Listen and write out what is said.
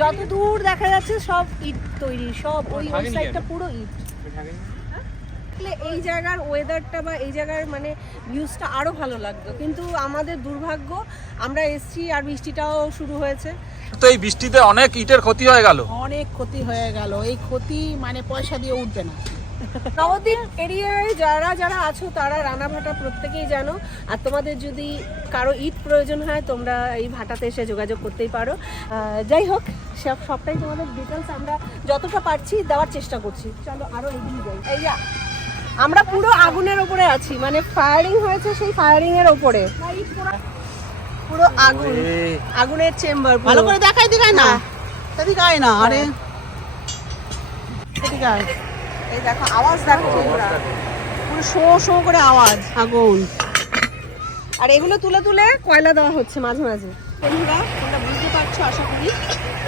যত দূর দেখা যাচ্ছে সব ইট তৈরি, সব ওই সাইডটা পুরো ইট। এই জায়গার ওয়েদারটা বা এই জায়গার মানে ভিউজটা আরো ভালো লাগতো, কিন্তু আমাদের দুর্ভাগ্য আমরা এসছি আর বৃষ্টিটাও শুরু হয়েছে। তো এই বৃষ্টিতে অনেক ইটের ক্ষতি হয়ে গেল, অনেক ক্ষতি হয়ে গেল। এই ক্ষতি মানে পয়সা দিয়ে উঠবে না। নবদ্বীপ এরিয়ায় যারা যারা আছো তারা রানাভাটা প্রত্যেকেই জানো, আর তোমাদের যদি কারো ইট প্রয়োজন হয় তোমরা এই ভাটাতে এসে যোগাযোগ করতেই পারো। যাই হোক, সবটাই তোমাদের ডিটেলস আমরা যতটা পারছি দেওয়ার চেষ্টা করছি। চলো আরো এগিয়ে যাই। এই যা আমরা পুরো আগুনের উপরে আছি, মানে ফায়ারিং হয়েছে সেই ফায়ারিং এর উপরে, পুরো আগুন, আগুনের চেম্বার। ভালো করে দেখাই দিগাই না, দেখাই না। আরে দেখাই, এই দেখো আওয়াজ দেখো তোমরা, পুরো শো শো করে আওয়াজ, আগুন। আর এগুলো তুলে তুলে কয়লা দেওয়া হচ্ছে মাঝে মাঝে। বন্ধুরা তোমরা বুঝতে পারছো আশা করি,